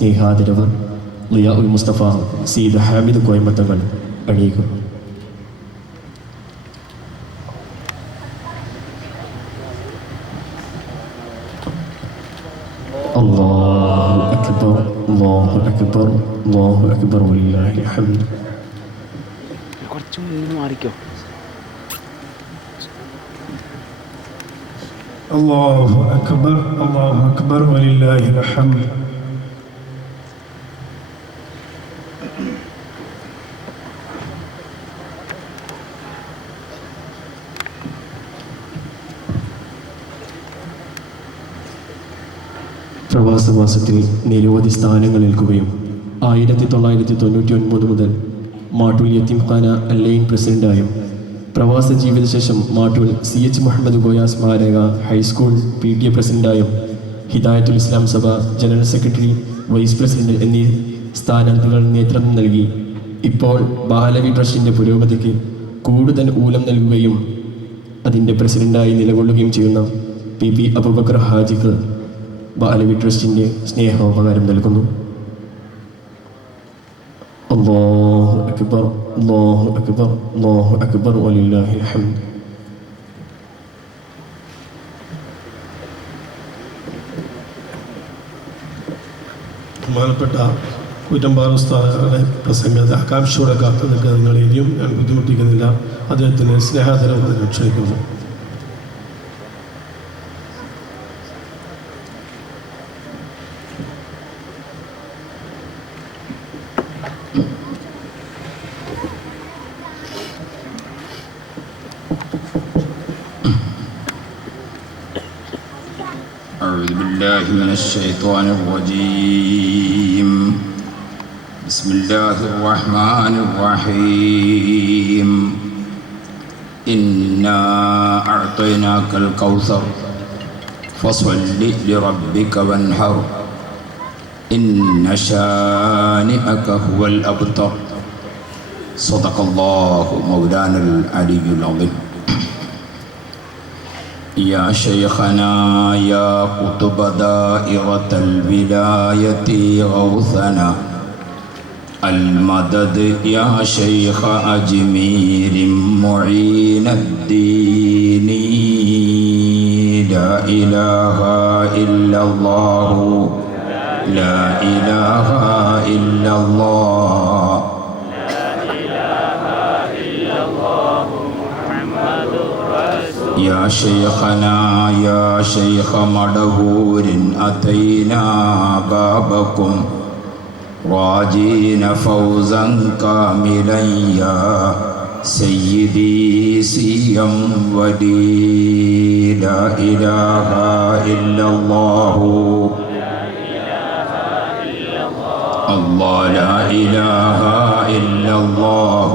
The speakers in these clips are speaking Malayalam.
സ്നേഹാദരവ് ലിയാ ഉൽ മുസ്തഫ സീദ് ഹാമിദ് കോയമ്പത്തങ്ങൾ അണിയിക്കുന്നു. അല്ലാഹു അക്ബർ അല്ലാഹു അക്ബർ അല്ലാഹു അക്ബർ വലില്ലാഹിൽ ഹംദ്. കുറച്ച് മുന്നിൽ മാറിക്കോ. അല്ലാഹു അക്ബർ വലില്ലാഹിൽ ഹംദ്. പ്രവാസവാസത്തിൽ നിരവധി സ്ഥാനങ്ങൾ ഏൽക്കുകയും 1999 മുതൽ മാട്ടൂൽ യത്തീംഖാന അല്ലൈൻ പ്രസിഡന്റായും പ്രവാസ ജീവിതശേഷം മാട്ടൂൽ CH മുഹമ്മദ് കോയ സ്മാരക ഹൈസ്കൂൾ PTA പ്രസിഡന്റായും ഹിദായത്തുൽ ഇസ്ലാം സഭ ജനറൽ സെക്രട്ടറി വൈസ് പ്രസിഡന്റ് എന്നീ സ്ഥാനങ്ങൾ നേതൃത്വം നൽകി ഇപ്പോൾ ബാലവി ട്രസ്റ്റിൻ്റെ പുരോഗതിക്ക് കൂടുതൽ ഊനം നൽകുകയും അതിൻ്റെ പ്രസിഡന്റായി നിലകൊള്ളുകയും ചെയ്യുന്ന PP അബൂബക്കർ ഹാജിക്ക് ബാലവി ട്രസ്റ്റിൻ്റെ സ്നേഹോപകാരം നൽകുന്നു. അല്ലാഹു അക്ബർ അല്ലാഹു അക്ബർ അല്ലാഹു അക്ബർ വലില്ലാഹിൽ ഹംദ്. ബഹുമാനപ്പെട്ട കൂറ്റമ്പാറ ഉസ്താദിന്റെ പ്രസംഗത്തെ ആകാംക്ഷയോടെ കാത്തു നിൽക്കുക നിങ്ങളെയും ഞാൻ ബുദ്ധിമുട്ടിക്കുന്നില്ല. അദ്ദേഹത്തിന് സ്നേഹാദരവ് ക്ഷണിക്കുന്നു. أعوذ بالله من الشيطان الرجيم. بسم الله الرحمن الرحيم. إنا أعطيناك الكوثر فصل لربك وانحر إن شانئك هو الأبتر. صدق الله مولانا العلي العظيم. يا شيخنا يا قطب دائرة الولاية غوثنا المدد يا شيخ أجمير معين الدين. لا إله إلا الله لا إله إلا الله يا شيخنا يا شيخ مدهور أتينا بابكم راجين فوزا كاملا يا سيدي سيم ولي. لا إله إلا الله الله لا إله إلا الله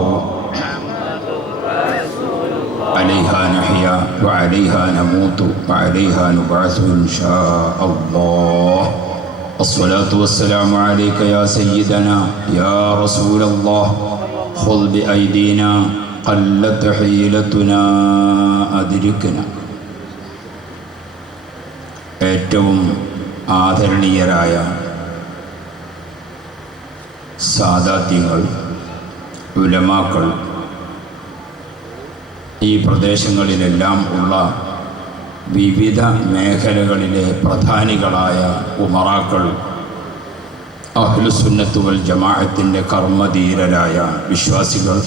عليها نحيا وعليها نموت وعليها نبعث إن شاء الله. الصلاة والسلام عليك يا سيدنا يا رسول الله. خذ بأيدينا قلت حيلتنا أدركنا. ഏറ്റവും ആദരണീയരായ സാദാത്യങ്ങൾ ഉലമാക്കൾ, ഈ പ്രദേശങ്ങളിലെല്ലാം ഉള്ള വിവിധ മേഖലകളിലെ പ്രധാനികളായ ഉമറാക്കൾ, അഹ്ലുസുന്നത്ത് വൽ ജമാഅത്തിൻ്റെ കർമ്മധീരരായ വിശ്വാസികൾ,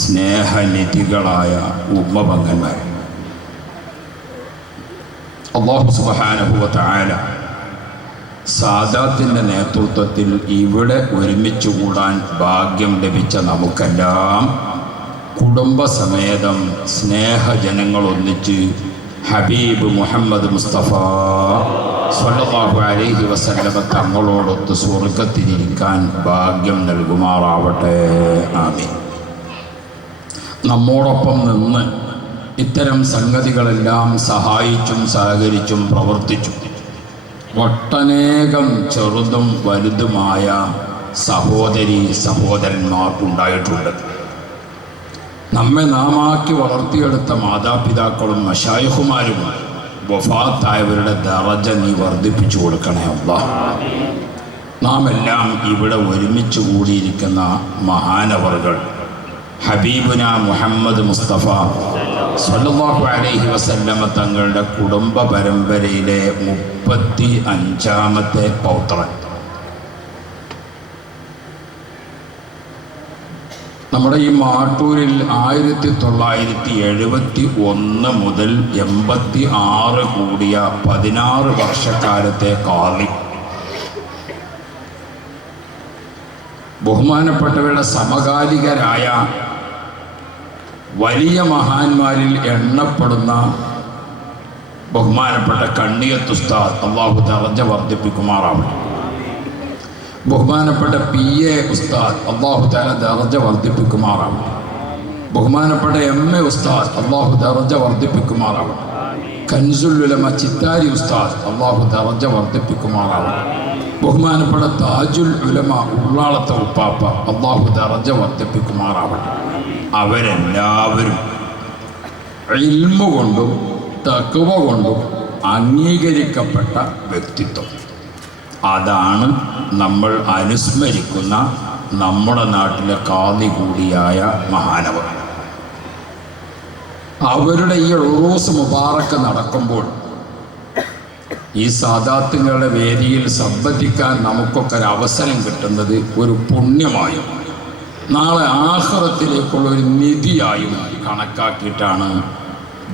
സ്നേഹനിധികളായ ഉമ്മപങ്കന്മാർ, അല്ലാഹു സുബ്ഹാനഹു വ തആല സാദാത്തിൻ്റെ നേതൃത്വത്തിൽ ഇവിടെ ഒരുമിച്ച് കൂടാൻ ഭാഗ്യം ലഭിച്ച നമുക്കെല്ലാം കുടുംബസമേതം സ്നേഹജനങ്ങൾ ഒന്നിച്ച് ഹബീബ് മുഹമ്മദ് മുസ്തഫ സ്വല്ലല്ലാഹു അലൈഹി വസല്ലമ തങ്ങളോടൊത്ത് സ്വർഗത്തിലിരിക്കാൻ ഭാഗ്യം നൽകുമാറാവട്ടെ. ആമീൻ. നമ്മോടൊപ്പം നിന്ന് ഇത്തരം സംഗതികളെല്ലാം സഹായിച്ചും സഹകരിച്ചും പ്രവർത്തിച്ചു ഒട്ടനേകം ചെറുതും വലുതുമായ സഹോദരി സഹോദരന്മാർ ഉണ്ടായിട്ടുണ്ട്. നമ്മെ നാമാക്കി വളർത്തിയെടുത്ത മാതാപിതാക്കളും മശായിഖുമാരും വഫാത്തായവരുടെ ദറജ നീ വർദ്ധിപ്പിച്ചു കൊടുക്കണേ അല്ലാഹ്. നാം എല്ലാം ഇവിടെ ഒരുമിച്ച് കൂടിയിരിക്കുന്ന മഹാനവറുകൾ ഹബീബുന മുഹമ്മദ് മുസ്തഫ സ്വല്ലല്ലാഹു അലൈഹി വസല്ലമ തങ്ങളുടെ കുടുംബ പരമ്പരയിലെ 35ാമത്തെ പൗത്രൻ. നമ്മുടെ ഈ മാട്ടൂരിൽ 1971 മുതൽ 86 കൂടിയ 16 വർഷക്കാലത്തെ കാലി ബഹുമാനപ്പെട്ടവരുടെ സമകാലികരായ വലിയ മഹാന്മാരിൽ എണ്ണപ്പെടുന്ന ബഹുമാനപ്പെട്ട കണ്ണിയത്ത് ഉസ്താദ് അല്ലാഹു ദറജ വർദ്ധിപ്പിക്കുമാറാവട്ടെ. ബഹുമാനപ്പെട്ട PA ഉസ്താദ് അല്ലാഹു തആല ദറജ വർദ്ധിപ്പിക്കുമാറാവട്ടെ. ബഹുമാനപ്പെട്ട MA ഉസ്താദ് അല്ലാഹു ദറജ വർദ്ധിപ്പിക്കുമാറാവട്ടെ. കൻസുൽ ഉലമ ചിത്താരി ഉസ്താദ് അല്ലാഹു ദറജ വർദ്ധിപ്പിക്കുമാറാവട്ടെ. ബഹുമാനപ്പെട്ട താജുൽ ഉലമ ഉള്ളാളത്തെ ഉപ്പാപ്പ അല്ലാഹു ദറജ വർദ്ധിപ്പിക്കുമാറാവട്ടെ. അവരെല്ലാവരും ഇൽമ കൊണ്ടും തഖ്വ കൊണ്ടും അംഗീകരിക്കപ്പെട്ട വ്യക്തിത്വം. അതാണ് നമ്മൾ അനുസ്മരിക്കുന്ന നമ്മുടെ നാട്ടിലെ ഖാദി കൂടിയായ മഹാനവർ. അവരുടെ ഈ ഉറൂസ് മുബാറക്ക് നടക്കുമ്പോൾ ഈ സാദാത്തുകളുടെ വേദിയിൽ സംബന്ധിക്കാൻ നമുക്കൊക്കെ ഒരു അവസരം കിട്ടുന്നത് ഒരു പുണ്യമായും നാളെ ആഖിറത്തിലേക്കുള്ള ഒരു നിധിയായും കണക്കാക്കിയിട്ടാണ്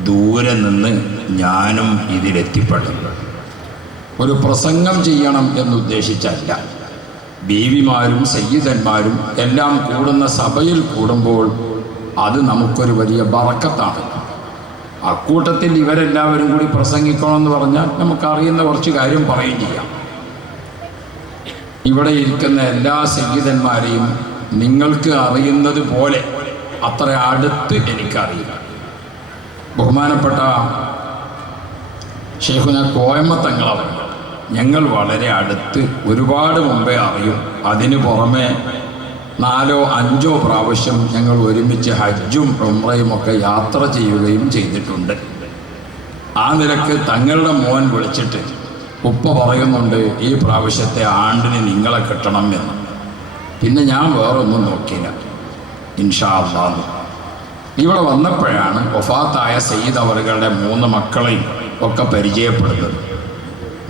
ദൂരെ നിന്ന് ഞാനും ഇതിലെത്തിപ്പെട്ടത്. ഒരു പ്രസംഗം ചെയ്യണം എന്നുദ്ദേശിച്ചല്ല. ബീവിമാരും സയ്യിദന്മാരും എല്ലാം കൂടുന്ന സഭയിൽ കൂടുമ്പോൾ അത് നമുക്കൊരു വലിയ ബറക്കത്താണ്. അക്കൂട്ടത്തിൽ ഇവരെല്ലാവരും കൂടി പ്രസംഗിക്കണമെന്ന് പറഞ്ഞാൽ നമുക്കറിയുന്ന കുറച്ച് കാര്യം പറയുകയും ചെയ്യാം. ഇവിടെ ഇരിക്കുന്ന എല്ലാ സയ്യിദന്മാരെയും നിങ്ങൾക്ക് അറിയുന്നത് പോലെ അത്ര അടുത്ത് എനിക്കറിയില്ല. ബഹുമാനപ്പെട്ട ശൈഖുന കോയമ്മ തങ്ങളവർ ഞങ്ങൾ വളരെ അടുത്ത് ഒരുപാട് മുമ്പേ അറിയും. അതിനു പുറമെ 4-5 പ്രാവശ്യം ഞങ്ങൾ ഒരുമിച്ച് ഹജ്ജും ഉംറയും ഒക്കെ യാത്ര ചെയ്യുകയും ചെയ്തിട്ടുണ്ട്. ആ നിലക്ക് തങ്ങളുടെ മോൻ വിളിച്ചിട്ട് ഉപ്പ പറയുന്നുണ്ട് ഈ പ്രാവശ്യത്തെ ആണ്ടിന് നിങ്ങളെ കിട്ടണം എന്ന്. പിന്നെ ഞാൻ വേറൊന്നും നോക്കിയില്ല. ഇൻഷാ അല്ലാഹ് ഇവിടെ വന്നപ്പോഴാണ് വഫാത്തായ സയ്യിദ് അവറുകളുടെ 3 മക്കളെയും ഒക്കെ പരിചയപ്പെടുന്നത്.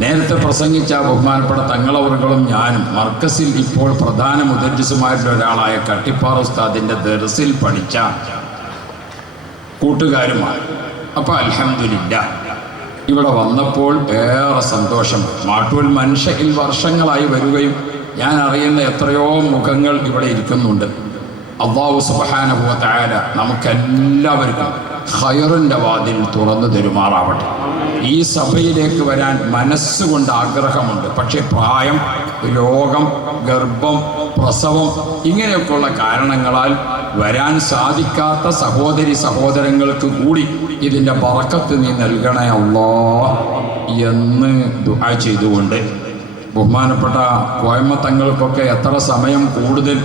നേരത്തെ പ്രസംഗിച്ച ബഹുമാനപ്പെട്ട തങ്ങളവറുകളും ഞാനും മർക്കസിൽ ഇപ്പോൾ പ്രധാന മുദരിസുമാരുടെ ഒരാളായ കട്ടിപ്പാറ ഉസ്താദിൻ്റെ ദർസിൽ പഠിച്ച കൂട്ടുകാരുമാണ്. അപ്പോൾ അൽഹംദുലില്ലാഹ് ഇവിടെ വന്നപ്പോൾ ഏറെ സന്തോഷം. മാട്ടൂൽ മൻഷയിൽ വർഷങ്ങളായി വരികയും ഞാൻ അറിയുന്ന എത്രയോ മുഖങ്ങൾ ഇവിടെ ഇരിക്കുന്നുണ്ട്. അല്ലാഹു സുബ്ഹാനഹു വ തആല നമുക്കെല്ലാവർക്കും ഖൈറിൻ്റെ വാതിൽ തുറന്നു തരുമാറാവട്ടെ. ഈ സഭയിലേക്ക് വരാൻ മനസ്സുകൊണ്ട് ആഗ്രഹമുണ്ട്. പക്ഷേ പ്രായം, രോഗം, ഗർഭം, പ്രസവം ഇങ്ങനെയൊക്കെയുള്ള കാരണങ്ങളാൽ വരാൻ സാധിക്കാത്ത സഹോദരി സഹോദരങ്ങൾക്ക് കൂടി ഇതിൻ്റെ ബറക്കത്ത് നീ നൽകണേ അല്ലാഹ് എന്ന് ദുആ ചെയ്തുകൊണ്ട് ബഹുമാനപ്പെട്ട കോയമ്മ തങ്ങൾക്കൊക്കെ എത്ര സമയം കൂടുതൽ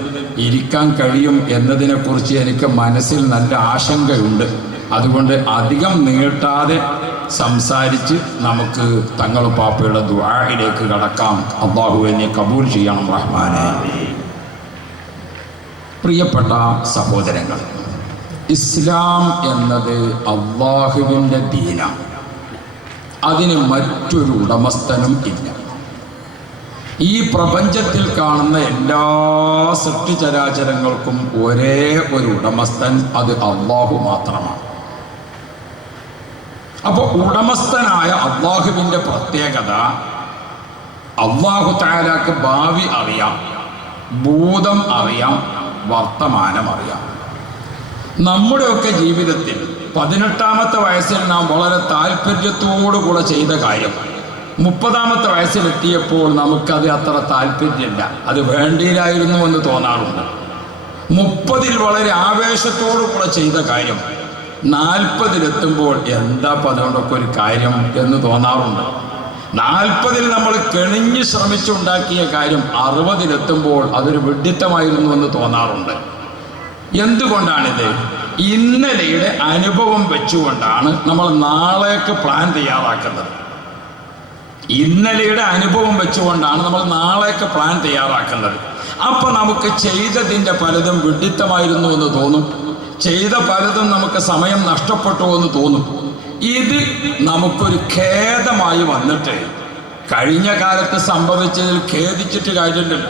ഇരിക്കാൻ കഴിയും എന്നതിനെക്കുറിച്ച് എനിക്ക് മനസ്സിൽ നല്ല ആശങ്കയുണ്ട്. അതുകൊണ്ട് അധികം നീട്ടാതെ സംസാരിച്ച് നമുക്ക് തങ്ങൾ പാപ്പയുടെ ദുആയിലേക്ക് കടക്കാം. അല്ലാഹുവേ നീ കബൂൽ ചെയ്യണം റഹ്മാനെ. പ്രിയപ്പെട്ട സഹോദരങ്ങൾ, ഇസ്ലാം എന്നത് അല്ലാഹുവിൻ്റെ ദീനാണ്. അതിന് മറ്റൊരു ഉടമസ്ഥനും ഇല്ല. ഈ പ്രപഞ്ചത്തിൽ കാണുന്ന എല്ലാ സൃഷ്ടിചരാചരങ്ങൾക്കും ഒരേ ഒരു ഉടമസ്ഥൻ, അത് അല്ലാഹു മാത്രമാണ്. അപ്പോൾ ഉടമസ്ഥനായ അല്ലാഹുവിൻ്റെ പ്രത്യേകത, അല്ലാഹു തആലക്ക് ഭാവി അറിയാം, ഭൂതം അറിയാം, വർത്തമാനം അറിയാം. നമ്മുടെയൊക്കെ ജീവിതത്തിൽ 18ാമത്തെ വയസ്സിൽ നാം വളരെ താല്പര്യത്തോടുകൂടെ ചെയ്ത കാര്യം 30ാമത്തെ വയസ്സിലെത്തിയപ്പോൾ നമുക്കത് അത്ര താല്പര്യമില്ല, അത് വേണ്ടിയില്ലായിരുന്നു എന്ന് തോന്നാറുണ്ട്. 30ൽ വളരെ ആവേശത്തോടുകൂടെ ചെയ്ത കാര്യം 40ലെത്തുമ്പോൾ എന്താ അതുകൊണ്ടൊക്കെ ഒരു കാര്യം എന്ന് തോന്നാറുണ്ട്. 40ൽ നമ്മൾ കെണിഞ്ഞ് ശ്രമിച്ചുണ്ടാക്കിയ കാര്യം 60ലെത്തുമ്പോൾ അതൊരു വിഡ്ഢിത്തമായിരുന്നു എന്ന് തോന്നാറുണ്ട്. എന്തുകൊണ്ടാണിത്? ഇന്നലെയുടെ അനുഭവം വെച്ചുകൊണ്ടാണ് നമ്മൾ നാളേക്ക് പ്ലാൻ തയ്യാറാക്കുന്നത്. ഇന്നലെയുടെ അനുഭവം വെച്ചുകൊണ്ടാണ് നമ്മൾ നാളേക്ക് പ്ലാൻ തയ്യാറാക്കുന്നത്. അപ്പം നമുക്ക് ചെയ്തതിൻ്റെ പലതും വിഡിത്തമായിരുന്നു എന്ന് തോന്നും, ചെയ്ത പലതും നമുക്ക് സമയം നഷ്ടപ്പെട്ടു എന്ന് തോന്നും. ഇത് നമുക്കൊരു ഖേദമായി വന്നിട്ട് കഴിഞ്ഞ കാലത്ത് സംഭവിച്ചതിൽ ഖേദിച്ചിട്ട് കാര്യമുണ്ടല്ലോ.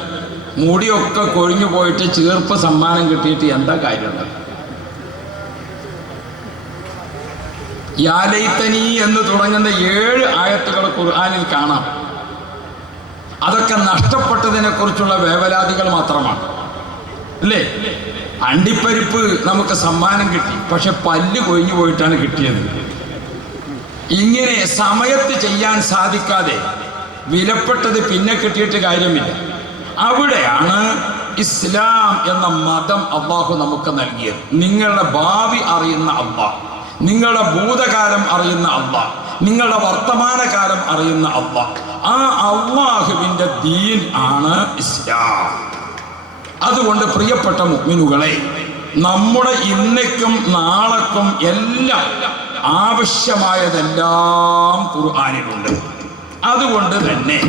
മുടിയൊക്കെ കൊഴിഞ്ഞു പോയിട്ട് ചീർപ്പ് സമ്മാനം കിട്ടിയിട്ട് എന്താ കാര്യമുണ്ട്? യാ ലൈതനി എന്ന് തുടങ്ങുന്ന 7 ആയത്തുകൾ ഖുർആനിൽ കാണാം. അതൊക്കെ നഷ്ടപ്പെട്ടതിനെ കുറിച്ചുള്ള വേവലാതികൾ മാത്രമാണ്, അല്ലേ? അണ്ടിപ്പരിപ്പ് നമുക്ക് സമ്മാനം കിട്ടി, പക്ഷെ പല്ല് കൊഴിഞ്ഞു പോയിട്ടാണ് കിട്ടിയത്. ഇങ്ങനെ സമയത്ത് ചെയ്യാൻ സാധിക്കാതെ വിലപ്പെട്ടത് പിന്നെ കിട്ടിയിട്ട് കാര്യമില്ല. അവിടെയാണ് ഇസ്ലാം എന്ന മതം അള്ളാഹു നമുക്ക് നൽകിയത്. നിങ്ങളുടെ ഭാവി അറിയുന്ന അള്ളാഹ്, നിങ്ങളുടെ ഭൂതകാലം അറിയുന്ന അള്ളാഹ്, നിങ്ങളുടെ വർത്തമാനകാലം അറിയുന്ന അള്ളാഹ്, ആ അള്ളാഹുവിൻ്റെ ദീൻ ആണ് ഇസ്ലാം. അതുകൊണ്ട് പ്രിയപ്പെട്ട മുഅ്മിനുകളെ, നമ്മുടെ ഇന്നേക്കും നാളേക്കും എല്ലാം ആവശ്യമായതെല്ലാം ഖുർആനിലുണ്ട്. അതുകൊണ്ട് തന്നെ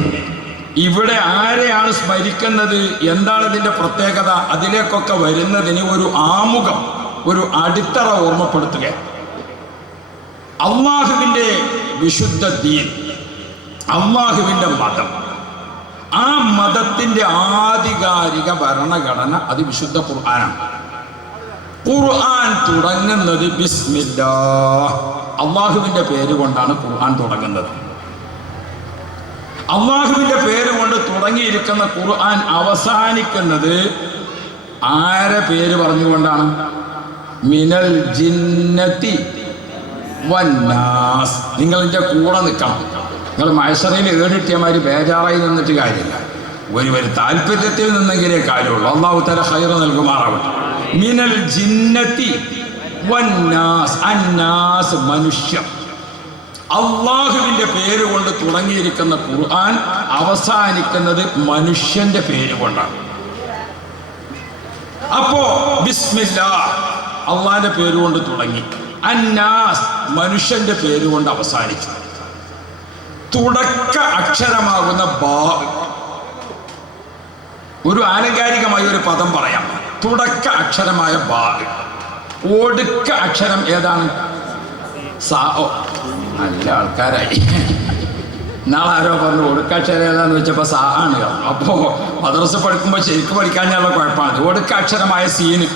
ഇവിടെ ആരെയാണ് സ്മരിക്കുന്നത്, എന്താണ് ഇതിൻ്റെ പ്രത്യേകത, അതിലേക്കൊക്കെ വരുന്നതിന് ഒരു ആമുഖം, ഒരു അടിത്തറ ഓർമ്മപ്പെടുത്തുക. അള്ളാഹുവിൻ്റെ വിശുദ്ധ ദീൻ, അള്ളാഹുവിൻ്റെ മതം, ആ മതത്തിൻ്റെ ആധികാരിക ഭരണഘടന അത് വിശുദ്ധ ഖുർആനാണ്. ഖുർആൻ തുടങ്ങുന്നത് ബിസ്മില്ലാഹ്, അള്ളാഹുവിൻ്റെ പേര് കൊണ്ടാണ് ഖുർആൻ തുടങ്ങുന്നത്. അള്ളാഹുവിൻ്റെ പേര് കൊണ്ട് തുടങ്ങിയിരിക്കുന്ന ഖുർആൻ അവസാനിക്കുന്നത് ആരെ പേര് പറഞ്ഞുകൊണ്ടാണ്? മിനൽ ജിന്നത്തി വന്നാസ്. നിങ്ങൾ എൻ്റെ കൂടെ നിൽക്കണം. നിങ്ങൾ മഹ്ശറിൽ ഏടിട്ടിയമാതിരി ബേജാറായി നിന്നിട്ട് കാര്യമില്ല. ഒരു താല്പര്യത്തിൽ നിന്നെങ്കിലേ കാര്യമുള്ളൂ. അള്ളാഹു തആല ഖൈർ നൽകുമാറാവട്ടെ. മിനൽ ജിന്നത്തി വന്നാസ്, അന്നാസ് മനുഷ്യ. അള്ളാഹുവിൻ്റെ പേര് കൊണ്ട് തുടങ്ങിയിരിക്കുന്ന ഖുർആൻ അവസാനിക്കുന്നത് മനുഷ്യന്റെ പേര് കൊണ്ടാണ്. അപ്പോ ബിസ്മില്ലാഹ് അള്ളാഹിന്റെ പേര് കൊണ്ട് തുടങ്ങി, അന്നാസ് മനുഷ്യന്റെ പേര് കൊണ്ട് അവസാനിച്ചു. തുടക്ക അക്ഷരമാകുന്ന ബാ, ഒരു ആലങ്കാരികമായ ഒരു പദം പറയാം. തുടക്ക അക്ഷരമായ ബാ. ഒടുക്ക അക്ഷരം ഏതാണ്? സാ. നല്ല ആൾക്കാരായി. നാളെ ആരോ പറഞ്ഞു ഒടുക്കാക്ഷരം ഏതാന്ന് വെച്ചപ്പോൾ സാ ആണ്. അപ്പോൾ മദ്രസ പഠിക്കുമ്പോൾ ശരിക്കും പഠിക്കാനുള്ള കുഴപ്പമാണ്. ഒടുക്കാക്ഷരമായ സീന്.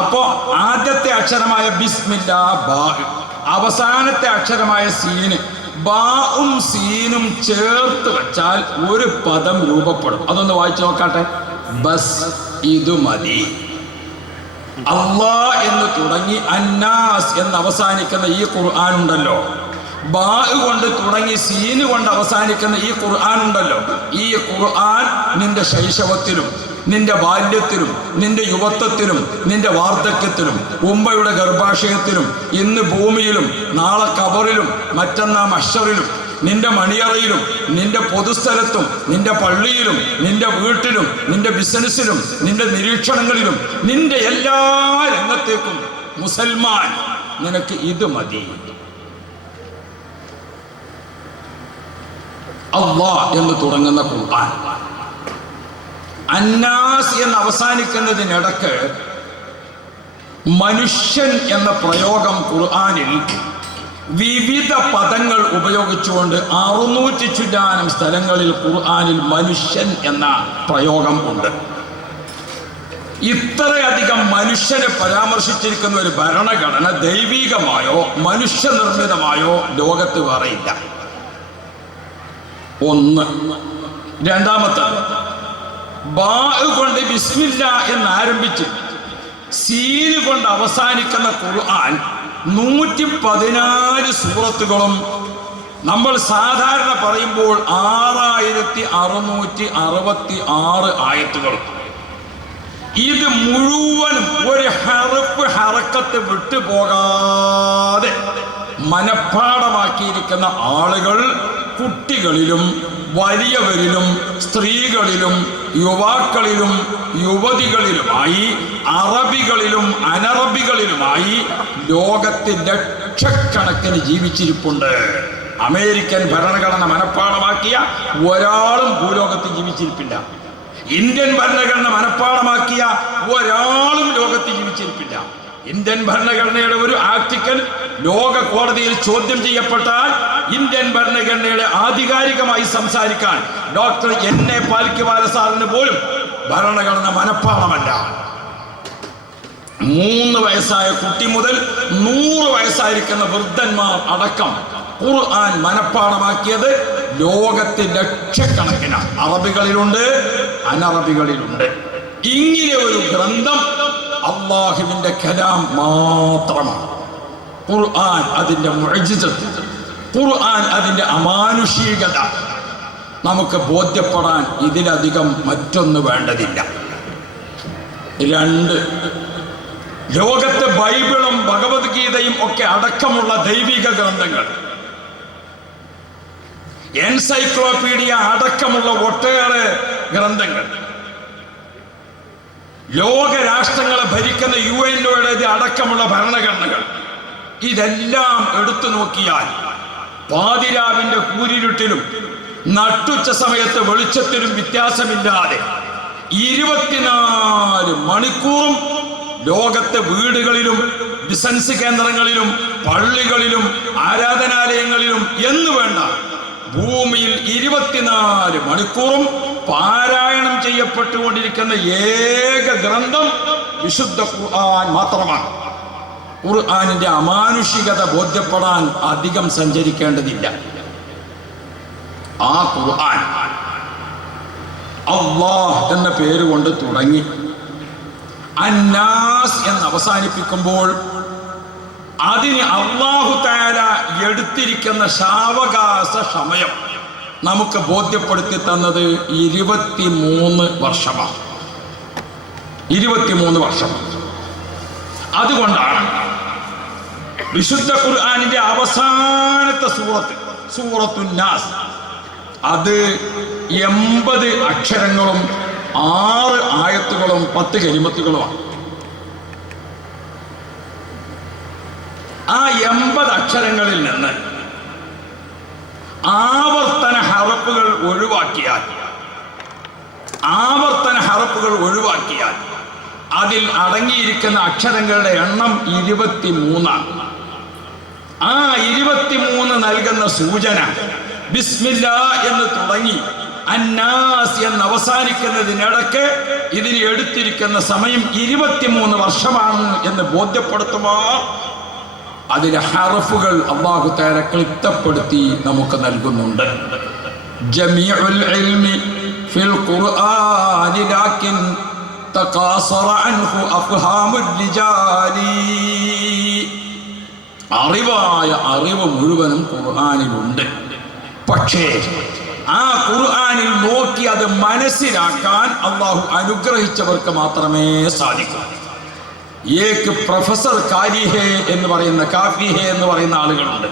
അപ്പോൾ ആദ്യത്തെ അക്ഷരമായ ബിസ്മില്ലാ ബാ, അവസാനത്തെ അക്ഷരമായ സീന്. ബാവും സീനും ചേർത്ത് വെച്ചാൽ ഒരു പദം രൂപപ്പെടും. അതൊന്ന് വായിച്ചു നോക്കാട്ടെ. ബസ്, ഇത് മതി. അള്ളാ എന്ന് തുടങ്ങി അന്നാസ് എന്ന് അവസാനിക്കുന്ന ഈ ഖുർആൻ ഉണ്ടല്ലോ, ബാ കൊണ്ട് തുടങ്ങി സീന് കൊണ്ട് അവസാനിക്കുന്ന ഈ ഖുർആൻ ഉണ്ടല്ലോ, ഈ ഖുർആൻ നിന്റെ ശൈശവത്തിലും നിന്റെ ബാല്യത്തിലും നിന്റെ യുവത്വത്തിലും നിന്റെ വാർദ്ധക്യത്തിലും ഉമ്മയുടെ ഗർഭാശയത്തിലും ഇന്ന് ഭൂമിയിലും നാളെ ഖബറിലും മറ്റന്നാ മഹ്ശറിലും നിന്റെ മണിയറയിലും നിന്റെ പൊതുസ്ഥലത്തും നിന്റെ പള്ളിയിലും നിന്റെ വീട്ടിലും നിന്റെ ബിസിനസ്സിലും നിന്റെ നിരീക്ഷണങ്ങളിലും നിന്റെ എല്ലാ രംഗത്തേക്കും മുസൽമാൻ നിനക്ക് ഇത് മതി. അല്ലാഹ് എന്ന് തുടങ്ങുന്ന ഖുർആൻ, അന്നാസ് എന്ന് അവസാനിക്കുന്നതിനിടക്ക് മനുഷ്യൻ എന്ന പ്രയോഗം ഖുർആനിൽ വിവിധ പദങ്ങൾ ഉപയോഗിച്ചുകൊണ്ട് 600 ചില്ലാനം സ്ഥലങ്ങളിൽ ഖുർആനിൽ മനുഷ്യൻ എന്ന പ്രയോഗം ഉണ്ട്. ഇത്രയധികം മനുഷ്യനെ പരാമർശിച്ചിരിക്കുന്ന ഒരു ഭരണഘടന ദൈവികമായോ മനുഷ്യനിർമ്മിതമായോ ലോകത്ത് വേറെയില്ല. ഒന്ന്. രണ്ടാമത്തെ, ബാ കൊണ്ട് ബിസ്മില്ല എന്നാരംഭിച്ച് സീന് കൊണ്ട് അവസാനിക്കുന്ന ഖുർആൻ 114 സൂറത്തുകളും നമ്മൾ സാധാരണ പറയുമ്പോൾ 6666 ആയത്തുകളും. ഇത് മുഴുവനും ഒരു ഹറക്കത്ത് വിട്ടുപോകാതെ മനഃപ്പാഠമാക്കിയിരിക്കുന്ന ആളുകൾ കുട്ടികളിലും വലിയവരിലും സ്ത്രീകളിലും യുവാക്കളിലും യുവതികളിലുമായി അറബികളിലും അനറബികളിലുമായി ലോകത്തിൽ ലക്ഷക്കണക്കിന് ജീവിച്ചിരിപ്പുണ്ട്. അമേരിക്കൻ ഭരണഘടന മനഃപ്പാഠമാക്കിയ ഒരാളും ഭൂലോകത്ത് ജീവിച്ചിരിപ്പില്ല. ഇന്ത്യൻ ഭരണഘടന മനഃപ്പാഠമാക്കിയ ഒരാളും ലോകത്ത് ജീവിച്ചിരിപ്പില്ല. ഇന്ത്യൻ ഭരണഘടനയുടെ ഒരു ആർട്ടിക്കിൾ ലോക കോടതിയിൽ ചോദ്യം ചെയ്യപ്പെട്ടാൽ ഇന്ത്യൻ ഭരണഘടനയുടെ ആധികാരികമായി സംസാരിക്കാൻ ഡോക്ടർ എൻ.എ. പാൽക്കിവാല സാറിന് പോലും ഭരണഘടന മനഃപ്പാഠമല്ല. 3 വയസ്സായ കുട്ടി മുതൽ 100 വയസ്സായിരിക്കുന്ന വൃദ്ധന്മാർ അടക്കം ഖുർആൻ മനഃപ്പാഠമാക്കിയത് ലോകത്തിൽ ലക്ഷക്കണക്കിന് അറബികളിലുണ്ട്, അനറബികളിലുണ്ട്. ഇങ്ങനെ ഒരു ഗ്രന്ഥം അല്ലാഹുവിന്റെ കലാം മാത്രമാണ്. ഖുർആൻ അതിന്റെ മുഅ്ജിസത്ത്, ഖുർആൻ അതിന്റെ അമാനുഷികത നമുക്ക് ബോധ്യപ്പെടാൻ ഇതിലധികം മറ്റൊന്ന് വേണ്ടതില്ല. 2, ലോകത്തെ ബൈബിളും ഭഗവത്ഗീതയും ഒക്കെ അടക്കമുള്ള ദൈവിക ഗ്രന്ഥങ്ങൾ, എൻസൈക്ലോപീഡിയ അടക്കമുള്ള ഒട്ടേറെ ഗ്രന്ഥങ്ങൾ, ലോക രാഷ്ട്രങ്ങളെ ഭരിക്കുന്ന UN അടക്കമുള്ള ഭരണഘടനകൾ, ഇതെല്ലാം എടുത്തു നോക്കിയാൽ പാതിരാവിന്റെ കൂരിരുട്ടിലും നട്ടുച്ച സമയത്ത് വെളിച്ചത്തിലും വ്യത്യാസമില്ലാതെ 24 മണിക്കൂറും ലോകത്തെ വീടുകളിലും ബിസിനസ് കേന്ദ്രങ്ങളിലും പള്ളികളിലും ആരാധനാലയങ്ങളിലും എന്ന് വേണ്ട ഭൂമിയിൽ 24 മണിക്കൂറും പാരായണം ചെയ്യപ്പെട്ടുകൊണ്ടിരിക്കുന്ന ഏക ഗ്രന്ഥം വിശുദ്ധ ഖുർആൻ മാത്രമാണ്. ഖുർആനിന്റെ അമാനുഷികത ബോധ്യപ്പെടാൻ അധികം സഞ്ചരിക്കേണ്ടതില്ല. ആ ഖുർആൻ അല്ലാഹ് എന്ന പേര് കൊണ്ട് തുടങ്ങി അന്നാസ് എന്ന് അവസാനിപ്പിക്കുമ്പോൾ അതിന് അല്ലാഹു തആല എടുത്തിരിക്കുന്ന സാവകാശ സമയം നമുക്ക് ബോധ്യപ്പെടുത്തി തന്നത് 23 വർഷമാണ്. 23 വർഷം. അതുകൊണ്ടാണ് വിശുദ്ധ ഖുർആനിന്റെ അവസാനത്തെ സൂറത്തുൻ നാസ്, അത് 80 അക്ഷരങ്ങളും 6 ആയത്തുകളും 10 കലിമത്തുകളുമാണ്. ആ 80 അക്ഷരങ്ങളിൽ നിന്ന് ആവർത്തന ഹറഫുകൾ ഒഴിവാക്കിയാൽ അതിൽ അടങ്ങിയിരിക്കുന്ന അക്ഷരങ്ങളുടെ എണ്ണം 23. ആ 23 നൽകുന്ന സൂചന ബിസ്മില്ലാ എന്ന് തുടങ്ങി അന്നാസ് എന്ന് അവസാനിക്കുന്നതിനിടയ്ക്ക് ഇതിന് എടുത്തിരിക്കുന്ന സമയം 23 വർഷമാണ് എന്ന് ബോധ്യപ്പെടുത്തുമ്പോൾ അതിലെ ഹറഫുകൾ അല്ലാഹു തആല ക്ലിപ്തപ്പെടുത്തി നമുക്ക് നൽകുന്നുണ്ട്. ജമീഉൽ ഇൽമി ഫിൽ ഖുർആനി ലാകിൻ തഖാസറ അൻഹു അഫ്ഹാമുർ റിജാലി. അറിവ് മുഴുവനും ഖുർആനിലുണ്ട്. പക്ഷേ ആ ഖുർആനിൽ നോക്കി അത് മനസ്സിലാക്കാൻ അല്ലാഹു അനുഗ്രഹിച്ചവർക്ക് മാത്രമേ സാധിക്കൂ. ഏക്ക് പ്രൊഫസർ കാലിഹേ എന്ന് പറയുന്ന കാഫിഹേ എന്ന് പറയുന്ന ആളുകളുണ്ട്.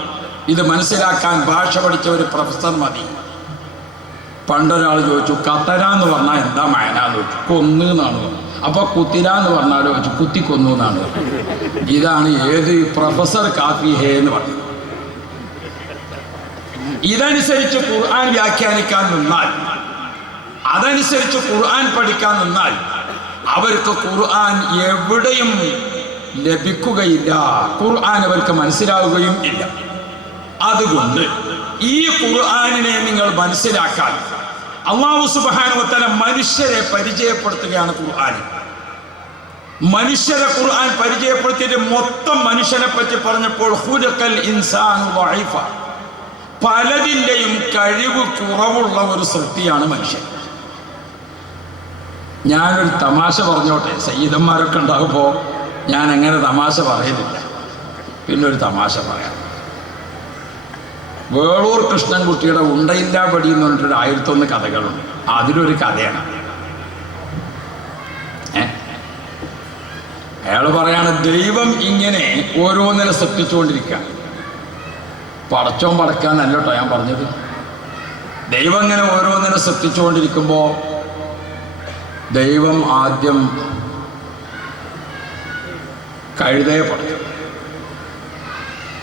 ഇത് മനസ്സിലാക്കാൻ ഭാഷ പഠിച്ച ഒരു പ്രൊഫസർ മതി. പണ്ടൊരാൾ ചോദിച്ചു കത്തര എന്ന് പറഞ്ഞാൽ എന്താ മയനാന്ന് ചോദിച്ചു. കൊന്നു എന്നാണ്. അപ്പൊ കുത്തിര എന്ന് പറഞ്ഞാൽ ചോദിച്ചു കുത്തിക്കൊന്നു എന്നാണ്. ഇതാണ് ഏത് പ്രൊഫസർ കാഫിഹേ എന്ന് പറഞ്ഞത്. ഇതനുസരിച്ച് ഖുർആൻ വ്യാഖ്യാനിക്കാൻ നിന്നാൽ, അതനുസരിച്ച് ഖുർആൻ പഠിക്കാൻ നിന്നാൽ അവർക്ക് ഖുർആൻ എവിടെയും ലഭിക്കുകയില്ല. ഖുർആൻ അവർക്ക് മനസ്സിലാവുകയും ഇല്ല. അതുകൊണ്ട് ഈ ഖുർആനിനെ നിങ്ങൾ മനസ്സിലാക്കാൻ അല്ലാഹു സുബ്ഹാനഹു വ തആല മനുഷ്യരെ പരിചയപ്പെടുത്തുകയാണ് ഖുർആനിൽ. മനുഷ്യരെ ഖുർആൻ പരിചയപ്പെടുത്തിയിട്ട് മൊത്തം മനുഷ്യനെ പറ്റി പറഞ്ഞപ്പോൾ ഖുലിഖൽ ഇൻസാനു ദഈഫ, പലതിൻ്റെയും കഴിവ് കുറവുള്ള ഒരു സൃഷ്ടിയാണ് മനുഷ്യൻ. ഞാനൊരു തമാശ പറഞ്ഞോട്ടെ. സയ്യിദന്മാരൊക്കെ ഉണ്ടാകുമ്പോൾ ഞാൻ അങ്ങനെ തമാശ പറയുന്നില്ല. പിന്നെ ഒരു തമാശ പറയാം. വേളൂർ കൃഷ്ണൻകുട്ടിയുടെ ഉണ്ടയില്ലാ പടി എന്ന് പറഞ്ഞിട്ടൊരു 1001 കഥകളുണ്ട്. അതിലൊരു കഥയാണ്. അയാൾ പറയാണ് ദൈവം ഇങ്ങനെ ഓരോന്നിനെ സൃഷ്ടിച്ചുകൊണ്ടിരിക്കുക. പടച്ചോൻ പടക്കാന്നല്ല കേട്ടോ ഞാൻ പറഞ്ഞത്. ദൈവം ഇങ്ങനെ ഓരോന്നിനെ സൃഷ്ടിച്ചുകൊണ്ടിരിക്കുമ്പോൾ ദൈവം ആദ്യം കഴുതയെ പടച്ചു.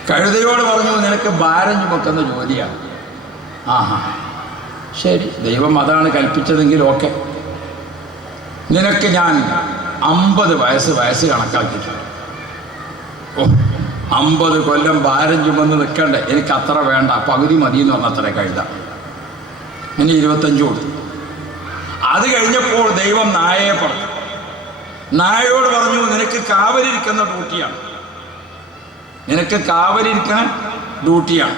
കഴുതയോട് പറഞ്ഞു, നിനക്ക് ഭാരം ചുമക്കുന്ന ജോലിയാണ്. ആഹാ ശരി, ദൈവം അതാണ് കൽപ്പിച്ചതെങ്കിൽ ഓക്കെ, നിനക്ക് ഞാൻ 50 വയസ്സ് കണക്കാക്കിയിട്ടുണ്ട്. ഓ, 50 കൊല്ലം ഭാരം ചുമന്ന് നിൽക്കണ്ടേ, എനിക്ക് അത്ര വേണ്ട, പകുതി മതി എന്ന് പറഞ്ഞത്ര കഴുത. ഇനി 25 കൊടുത്തു. അത് കഴിഞ്ഞപ്പോൾ ദൈവം നായയെ പറഞ്ഞു. നായയോട് പറഞ്ഞു, നിനക്ക് കാവലിരിക്കുന്ന ഡ്യൂട്ടിയാണ്, നിനക്ക് കാവലിരിക്കുന്ന ഡ്യൂട്ടിയാണ്.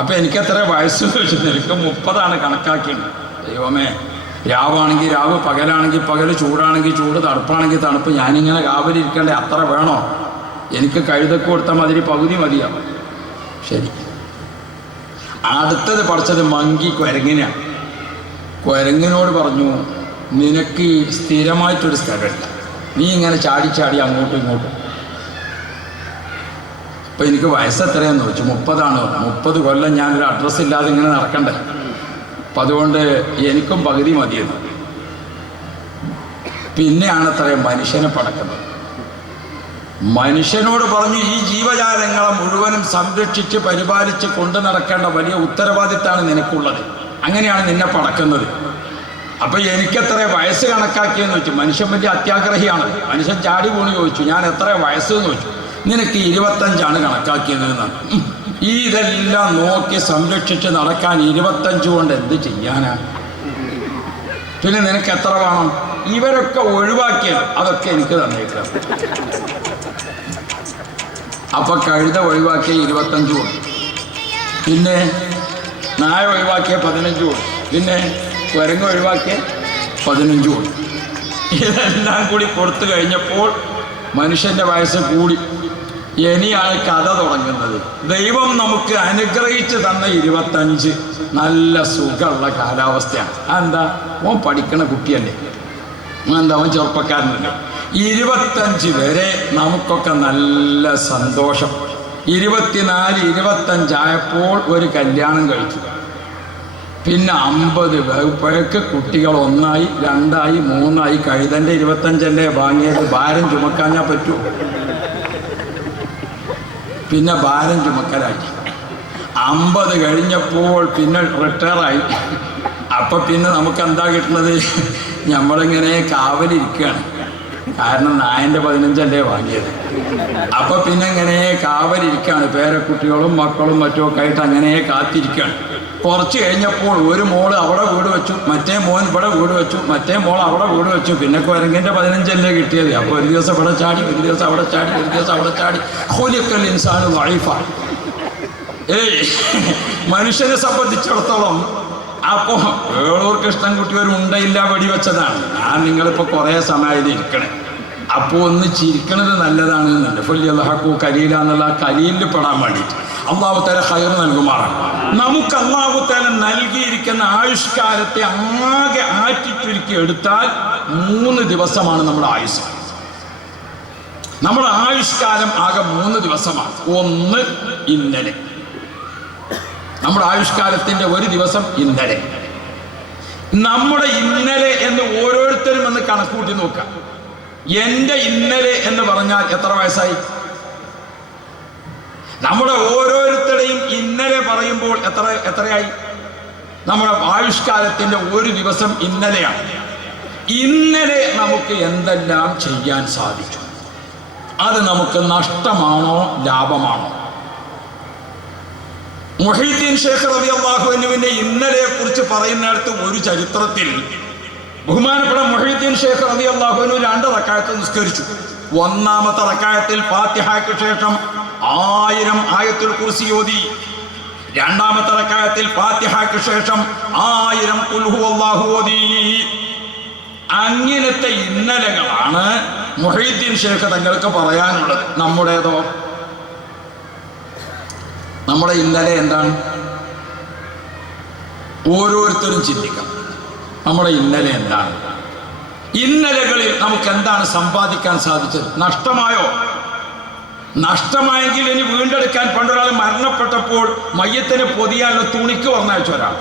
അപ്പം എനിക്കെത്ര വയസ്സ് വെച്ച്, നിനക്ക് 30 കണക്കാക്കിയത്. ദൈവമേ, രാവാണെങ്കിൽ രാവ്, പകലാണെങ്കിൽ പകൽ, ചൂടാണെങ്കിൽ ചൂട്, തണുപ്പാണെങ്കിൽ തണുപ്പ്, ഞാനിങ്ങനെ കാവലിരിക്കണ്ടേ, അത്ര വേണോ? എനിക്ക് കഴുതൊക്കെ കൊടുത്ത മാതിരി പകുതി മതിയാവും. ശരി. അടുത്തത് പഠിച്ചത് മങ്കി കുരങ്ങിനാണ്. കുരങ്ങിനോട് പറഞ്ഞു, നിനക്ക് സ്ഥിരമായിട്ടൊരു സ്ഥലമില്ല, നീ ഇങ്ങനെ ചാടി ചാടി അങ്ങോട്ടും ഇങ്ങോട്ടും. അപ്പം എനിക്ക് വയസ്സ് എത്രയാന്ന് ചോദിച്ചു. 30 30 കൊല്ലം ഞാനൊരു അഡ്രസ്സ് ഇല്ലാതെ ഇങ്ങനെ നടക്കണ്ടേ, അപ്പം അതുകൊണ്ട് എനിക്കും പകുതി മതിയത്. പിന്നെയാണ് അത്രയും മനുഷ്യനെ പടക്കുന്നത്. മനുഷ്യനോട് പറഞ്ഞു, ഈ ജീവജാലങ്ങളെ മുഴുവനും സംരക്ഷിച്ച് പരിപാലിച്ച് കൊണ്ടു നടക്കേണ്ട വലിയ ഉത്തരവാദിത്തമാണ് നിനക്കുള്ളത്, അങ്ങനെയാണ് നിന്നെ പടക്കുന്നത്. അപ്പം എനിക്കെത്ര വയസ്സ് കണക്കാക്കിയെന്ന് വെച്ചു. മനുഷ്യൻ വലിയ അത്യാഗ്രഹിയാണ്. മനുഷ്യൻ ചാടി പോണി ചോദിച്ചു, ഞാൻ എത്ര വയസ്സെന്ന് ചോദിച്ചു. നിനക്ക് 25 കണക്കാക്കിയത് എന്നാണ്. ഇതെല്ലാം നോക്കി സംരക്ഷിച്ച് നടക്കാൻ 25 കൊണ്ട് എന്ത് ചെയ്യാനാ? പിന്നെ നിനക്ക് എത്ര വേണം? ഇവരൊക്കെ ഒഴിവാക്കിയത് അതൊക്കെ എനിക്ക് തന്നേക്കാം. അപ്പൊ കഴുത ഒഴിവാക്കിയ 25 കൊണ്ട്, പിന്നെ നായ ഒഴിവാക്കിയ 15 കൊണ്ട്, പിന്നെ കുരങ്ങ് ഒഴിവാക്കിയ 15 കൊണ്ട്. ഇതെല്ലാം കൂടി കൊടുത്തു കഴിഞ്ഞപ്പോൾ മനുഷ്യന്റെ വയസ്സ് കൂടി. ഇനിയാണ് കഥ തുടങ്ങുന്നത്. ദൈവം നമുക്ക് അനുഗ്രഹിച്ച് തന്ന 25 നല്ല സുഖമുള്ള കാലാവസ്ഥയാണ്. അതെന്താ? ഓൻ പഠിക്കണ കുട്ടിയല്ലേ, എന്താ അവൻ ചെറുപ്പക്കാരനല്ലേ. 25 വരെ നമുക്കൊക്കെ നല്ല സന്തോഷം. 24, 25 ആയപ്പോൾ ഒരു കല്യാണം കഴിച്ചു. പിന്നെ 50 വയസ്സപ്പോഴേക്ക് കുട്ടികൾ 1 ആയി, 2 ആയി, 3 ആയി. കഴുതൻ്റെ 25 വാങ്ങിയത്, ഭാരം ചുമക്കാഞ്ഞാൽ പറ്റുമോ? പിന്നെ ഭാരം ചുമക്കലായി. 50 കഴിഞ്ഞപ്പോൾ പിന്നെ റിട്ടയറായി. അപ്പം പിന്നെ നമുക്ക് എന്താ കിട്ടുന്നത്? നമ്മളിങ്ങനെ കാവലിരിക്കുകയാണ്. കാരണം നായൻ്റെ 15 വാങ്ങിയത്. അപ്പം പിന്നെ ഇങ്ങനെ കാവലിരിക്കുകയാണ്. പേരക്കുട്ടികളും മക്കളും മറ്റുമൊക്കെ ആയിട്ട് അങ്ങനെ കാത്തിരിക്കുകയാണ്. കുറച്ച് കഴിഞ്ഞപ്പോൾ ഒരു മോള് അവിടെ വീട് വെച്ചു, മറ്റേ മോൻ ഇവിടെ വീട് വെച്ചു, മറ്റേ മോൾ അവിടെ വീട് വെച്ചു. പിന്നെ കുരങ്ങിൻ്റെ 15 കിട്ടിയത്. അപ്പോൾ ഒരു ദിവസം ഇവിടെ ചാടി, ഒരു ദിവസം അവിടെ ചാടി, ഒരു ദിവസം അവിടെ ചാടി. ഖുലിഖൽ ഇൻസാനു ദഈഫാ. മനുഷ്യനെ സംബന്ധിച്ചിടത്തോളം അപ്പോൾ വേളൂർ കൃഷ്ണൻകുട്ടി ഒരു ഉണ്ടയില്ല വെടിവെച്ചതാണ്. ഞാൻ നിങ്ങളിപ്പോൾ കുറേ സമയം ഇരിക്കണേ. അപ്പോൾ ഒന്ന് ചിരിക്കണത് നല്ലതാണ് എന്നുണ്ട്. ഫല്യദ്ഹഖൂ ഖലീല എന്നുള്ള കലീലിൽ പെടാൻ വേണ്ടിയിട്ട് അള്ളാഹു തആല ഖൈർ നൽകുമാറാണ്. നമുക്ക് അള്ളാഹു തആല നൽകിയിരിക്കുന്ന ആയുഷ്കാലത്തെ ആകെ ആറ്റിച്ചുരുക്കി എടുത്താൽ 3 ദിവസമാണ് നമ്മുടെ ആയുസ്. നമ്മുടെ ആയുഷ്കാലം ആകെ 3 ദിവസമാണ്. ഒന്ന് ഇന്നലെ. നമ്മുടെ ആയുഷ്കാലത്തിൻ്റെ ഒരു ദിവസം ഇന്നലെ. നമ്മുടെ ഇന്നലെ എന്ന് ഓരോരുത്തരും ഒന്ന് കണക്കൂട്ടി നോക്കാം. എൻ്റെ ഇന്നലെ എന്ന് പറഞ്ഞാൽ എത്ര വയസ്സായി? നമ്മുടെ ഓരോരുത്തരുടെയും ഇന്നലെ പറയുമ്പോൾ എത്രയായി? നമ്മുടെ ആയുഷ്കാലത്തിൻ്റെ ഒരു ദിവസം ഇന്നലെയാണ്. ഇന്നലെ നമുക്ക് എന്തെല്ലാം ചെയ്യാൻ സാധിച്ചു? അത് നമുക്ക് നഷ്ടമാണോ ലാഭമാണോ? മുഹീദ്ദീൻ ഷേഖ് റളിയല്ലാഹു അൻഹുവിന്റെ ഇന്നലെയെ കുറിച്ച് പറയുന്നിടത്ത് ഒരു ചരിത്രത്തിൽ ബഹുമാനപ്പെട്ട മുഹീദ്ദീൻ ഷേഖ് റളിയല്ലാഹു അൻഹു 2 റക്അത്ത് നിസ്കരിച്ചു. ഒന്നാമത്തെ റക്അത്തിൽ ഫാത്തിഹയ്ക്ക് ശേഷം 1000 ആയത്തുൽ കുർസി ഓതി. രണ്ടാമത്തെ റക്അത്തിൽ ഫാത്തിഹയ്ക്ക് ശേഷം 1000 ഖുൽ ഹുവല്ലാഹു ഓതി. അങ്ങനത്തെ ഇന്നലകളാണ് മുഹീദ്ദീൻ ഷേഖ് തങ്ങൾക്ക് പറയാനുള്ളത്. നമ്മുടേതോ? നമ്മുടെ ഇന്നലെ എന്താണ്? ഓരോരുത്തരും ചിന്തിക്കാം. നമ്മുടെ ഇന്നലെ എന്താണ്? ഇന്നലകളിൽ നമുക്ക് എന്താണ് സമ്പാദിക്കാൻ സാധിച്ചത്? നഷ്ടമായോ? നഷ്ടമായെങ്കിൽ ഇനി വീണ്ടെടുക്കാൻ. പണ്ടൊരാൾ മരണപ്പെട്ടപ്പോൾ മയ്യത്തിനെ പൊതിയാനുള്ള തുണിക്ക് പറഞ്ഞയച്ച ഒരാൾ,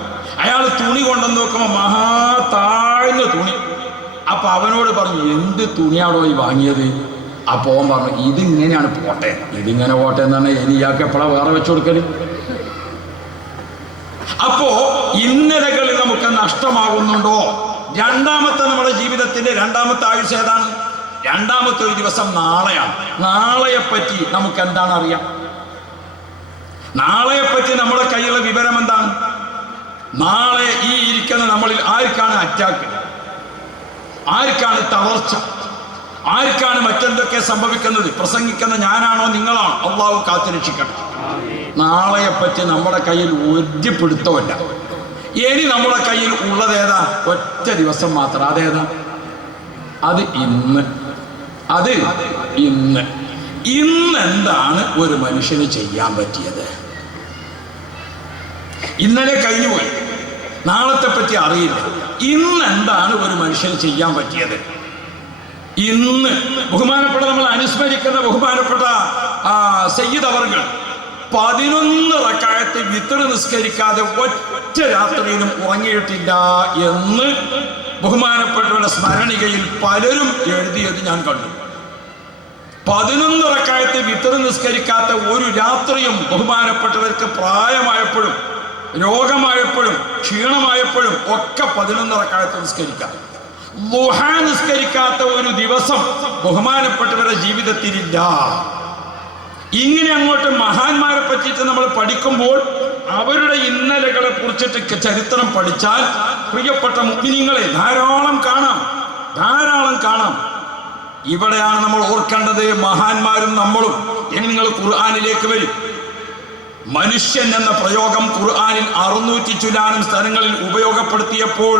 അയാൾ തുണി കൊണ്ടുവന്ന് നോക്കുമ്പോൾ മഹാ താഴ്ന്ന തുണി. അപ്പൊ അവനോട് പറഞ്ഞു, എന്ത് തുണിയാണോ ഈ വാങ്ങിയത്? അപ്പോൾ ഓൻ പറഞ്ഞു ഇതിങ്ങനെയാണ് പോട്ടെ, ഇതിങ്ങനെ പോട്ടെ എന്ന് പറഞ്ഞാൽ ഇനി ഇയാൾക്ക് എപ്പോഴാണ് വേറെ വെച്ചു കൊടുക്കല്? അപ്പോ ഇന്നലകളിൽ നമുക്ക് നഷ്ടമാകുന്നുണ്ടോ? രണ്ടാമത്തെ നമ്മുടെ ജീവിതത്തിന്റെ രണ്ടാമത്തെ ആയുസ് ഏതാണ്? രണ്ടാമത്തെ ഒരു ദിവസം നാളെയാണ്. നാളെയെപ്പറ്റി നമുക്ക് എന്താണ് അറിയാം? നാളെയെപ്പറ്റി നമ്മുടെ കയ്യിലുള്ള വിവരം എന്താണ്? നാളെ ഈ ഇരിക്കുന്ന നമ്മളിൽ ആർക്കാണ് അറ്റാക്ക്, ആർക്കാണ് തളർച്ച, ആർക്കാണ് മറ്റെന്തൊക്കെ സംഭവിക്കുന്നത്? പ്രസംഗിക്കുന്ന ഞാനാണോ നിങ്ങളാണോ? അള്ളാഹു കാത്തുരക്ഷിക്കട്ടെ. നാളെയെപ്പറ്റി നമ്മുടെ കയ്യിൽ ഒരു പിടുത്തമല്ല. ഇനി നമ്മുടെ കയ്യിൽ ഉള്ളതേതാ? ഒറ്റ ദിവസം മാത്രം. അതേതാ? അത് ഇന്ന്. അത് ഇന്ന്. ഇന്ന് എന്താണ് ഒരു മനുഷ്യന് ചെയ്യാൻ പറ്റിയത്? ഇന്നലെ കഴിഞ്ഞുപോയി, നാളത്തെ പറ്റി അറിയില്ല. ഇന്ന് എന്താണ് ഒരു മനുഷ്യന് ചെയ്യാൻ പറ്റിയത്? ഇന്ന് ബഹുമാനപ്പെട്ട നമ്മൾ അനുസ്മരിക്കുന്ന ബഹുമാനപ്പെട്ട സയ്യിദ് അവർകൾ 11 റക്അത്ത് വിത്ർ നിസ്കരിക്കാതെ ഒറ്റ രാത്രിയിലും ഉറങ്ങിയിട്ടില്ല എന്ന് ബഹുമാനപ്പെട്ടവരുടെ സ്മരണികയിൽ പലരും എഴുതിയത് ഞാൻ കണ്ടു. 11 റക്അത്ത് വിത്ർ നിസ്കരിക്കാത്ത ഒരു രാത്രിയും ബഹുമാനപ്പെട്ടവർക്ക് പ്രായമായപ്പോഴും രോഗമായപ്പോഴും ക്ഷീണമായപ്പോഴും ഒക്കെ 11 റക്അത്ത് നിസ്കരിക്കാം. ദുഹ നിസ്കരിക്കാത്ത ഒരു ദിവസം ബഹുമാനപ്പെട്ടവരുടെ ജീവിതത്തിലില്ല. ഇങ്ങനെ അങ്ങോട്ട് മഹാന്മാരെ പറ്റിയിട്ട് നമ്മൾ പഠിക്കുമ്പോൾ അവരുടെ ഇന്നലകളെ കുറിച്ചിട്ട് ചരിത്രം പഠിച്ചാൽ പ്രിയപ്പെട്ട മുഅ്മിനീങ്ങളെ ധാരാളം കാണാം. ഇവിടെയാണ് നമ്മൾ ഓർക്കേണ്ടത് മഹാന്മാരും നമ്മളും. ഇനി നിങ്ങൾ ഖുർആനിലേക്ക് വരും. മനുഷ്യൻ എന്ന പ്രയോഗം ഖുർആനിൽ 600 ചില്ലാനം സ്ഥലങ്ങളിൽ ഉപയോഗപ്പെടുത്തിയപ്പോൾ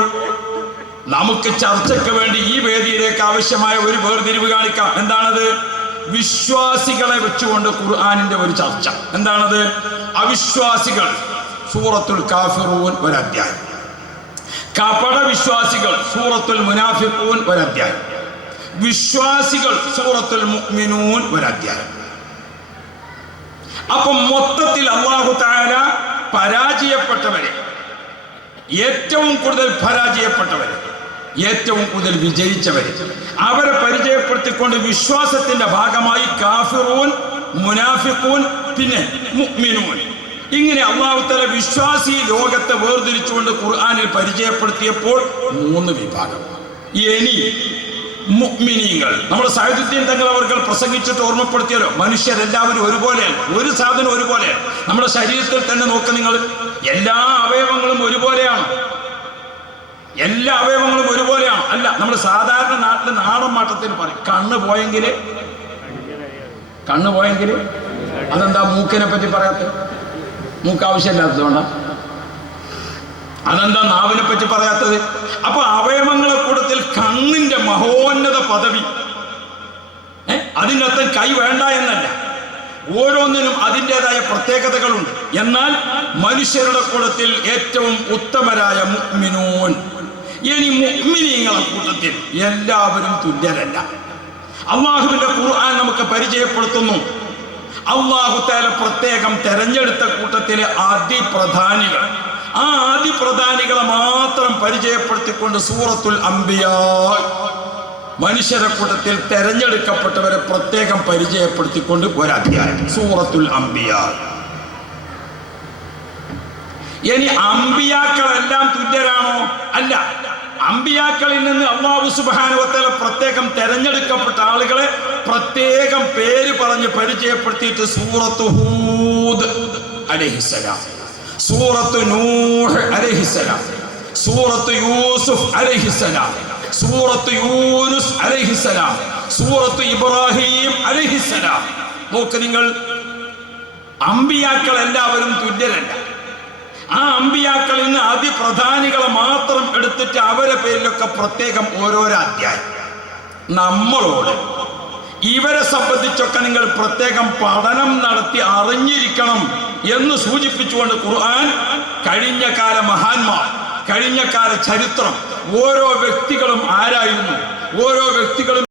നമുക്ക് ചർച്ചയ്ക്ക് വേണ്ടി ഈ വേദിയിലേക്ക് ആവശ്യമായ ഒരു വേർതിരിവ് കാണിക്കാം. എന്താണത്? വിശ്വാസികളെ വെച്ചുകൊണ്ട് ഖുർആനിന്റെ ഒരു ചർച്ച. എന്താണത്? അവിശ്വാസികൾ സൂറത്തുൽ കാഫിറൂൻ ഒരധ്യായം, കപട വിശ്വാസികൾ സൂറത്തുൽ മുനാഫിഖൂൻ ഒരധ്യായം, വിശ്വാസികൾ സൂറത്തുൽ മുഅ്മിനൂൻ ഒരധ്യായം. അപ്പം മൊത്തത്തിൽ അല്ലാഹു തആല പരാജയപ്പെട്ടവരെ, ഏറ്റവും കൂടുതൽ പരാജയപ്പെട്ടവരെ, ഏറ്റവും കൂടുതൽ വിജയിച്ചവരെ അവരെ പരിചയപ്പെടുത്തിക്കൊണ്ട് വിശ്വാസത്തിന്റെ ഭാഗമായി കാഫിറൂൻ, മുനാഫിഖൂൻ, പിന്നെ മുഅ്മിനൂൻ, ഇങ്ങനെ അല്ലാഹു തആല വിശ്വാസി ലോകത്തെ വേർതിരിച്ചുകൊണ്ട് ഖുർആനിൽ പരിചയപ്പെടുത്തിയപ്പോൾ 3 വിഭാഗം. ഇനി മുഅ്മിനീങ്ങൾ, നമ്മുടെ സഅദുദ്ദീൻ തങ്ങൾ അവർ പ്രസംഗിച്ചിട്ട് ഓർമ്മപ്പെടുത്തിയല്ലോ, മനുഷ്യരെല്ലാവരും ഒരുപോലെയാണ്, ഒരു സാധനം ഒരുപോലെയാണ്. നമ്മുടെ ശരീരത്തിൽ തന്നെ നോക്ക് നിങ്ങൾ, എല്ലാ അവയവങ്ങളും ഒരുപോലെയാണ്. എല്ലാ അവയവങ്ങളും ഒരുപോലെയാണ്. അല്ല, നമ്മൾ സാധാരണ നാട്ടിൽ നാടൻ മാട്ടത്തിൽ പറയും കണ്ണ് പോയെങ്കിൽ അതെന്താ മൂക്കിനെ പറ്റി പറയാത്തത്? മൂക്ക് ആവശ്യമില്ലാത്തതുകൊണ്ടാ. അതെന്താ നാവിനെ പറ്റി പറയാത്തത്? അപ്പൊ അവയവങ്ങളെ കൂട്ടത്തിൽ കണ്ണിന്റെ മഹോന്നത പദവി, അതിൻ്റെ അർത്ഥം കൈ വേണ്ട എന്നല്ല, ഓരോന്നിനും അതിൻ്റെതായ പ്രത്യേകതകളുണ്ട്. എന്നാൽ മനുഷ്യരുടെ കൂട്ടത്തിൽ ഏറ്റവും ഉത്തമരായ മുഅ്മിനൂൻ. ഇനി മുഅ്മിനീങ്ങളുടെ കൂട്ടത്തിൽ എല്ലാവരും തുല്യരല്ല. അല്ലാഹുവിന്റെ ഖുർആൻ നമുക്ക് പരിചയപ്പെടുത്തുന്നു, അല്ലാഹു തആല പ്രത്യേകം തെരഞ്ഞെടുത്ത കൂട്ടത്തിലെ അതിപ്രധാനികൾ, ആ അതിപ്രധാനികളെ മാത്രം പരിചയപ്പെടുത്തിക്കൊണ്ട് സൂറത്തുൽ അംബിയാ, മനുഷ്യരുടെ കൂട്ടത്തിൽ തെരഞ്ഞെടുക്കപ്പെട്ടവരെ പ്രത്യേകം പരിചയപ്പെടുത്തിക്കൊണ്ട് ഒരധ്യായം സൂറത്തുൽ അംബിയാ. ഇനി അംബിയാക്കളെല്ലാം തുല്യരാണോ? അല്ല. അംബിയാക്കളിൽ നിന്ന് അല്ലാഹു സുബ്ഹാനഹു വ തആല പ്രത്യേകം തെരഞ്ഞെടുക്കപ്പെട്ട ആളുകളെ പ്രത്യേകം പേര് പറഞ്ഞ് പരിചയപ്പെടുത്തിയിട്ട് സൂറത്തു ഹൂദ് അലൈഹിസ്സലാം, സൂറത്തു നൂഹ് അലൈഹിസ്സലാം, സൂറത്തു യൂസുഫ് അലൈഹിസ്സലാം, സൂറത്തു യൂനുസ് അലൈഹിസ്സലാം, സൂറത്തു ഇബ്രാഹിം അലൈഹിസ്സലാം. നോക്ക് നിങ്ങൾ, അംബിയാക്കൾ എല്ലാവരും തുല്യരല്ല. ആ അംബിയാക്കളിൽ നിന്ന് അതിപ്രധാനികളെ മാത്രം എടുത്തിട്ട് അവരെ പേരിലൊക്കെ പ്രത്യേകം ഓരോരോ അധ്യായം. നമ്മളോട് ഇവരെ സംബന്ധിച്ചൊക്കെ നിങ്ങൾ പ്രത്യേകം പഠനം നടത്തി അറിഞ്ഞിരിക്കണം എന്ന് സൂചിപ്പിച്ചുകൊണ്ട് ഖുർആൻ കഴിഞ്ഞ കാല മഹാന്മാർ, കഴിഞ്ഞ കാല ചരിത്രം, ഓരോ വ്യക്തികളും ആരായിരുന്നു, ഓരോ വ്യക്തികളും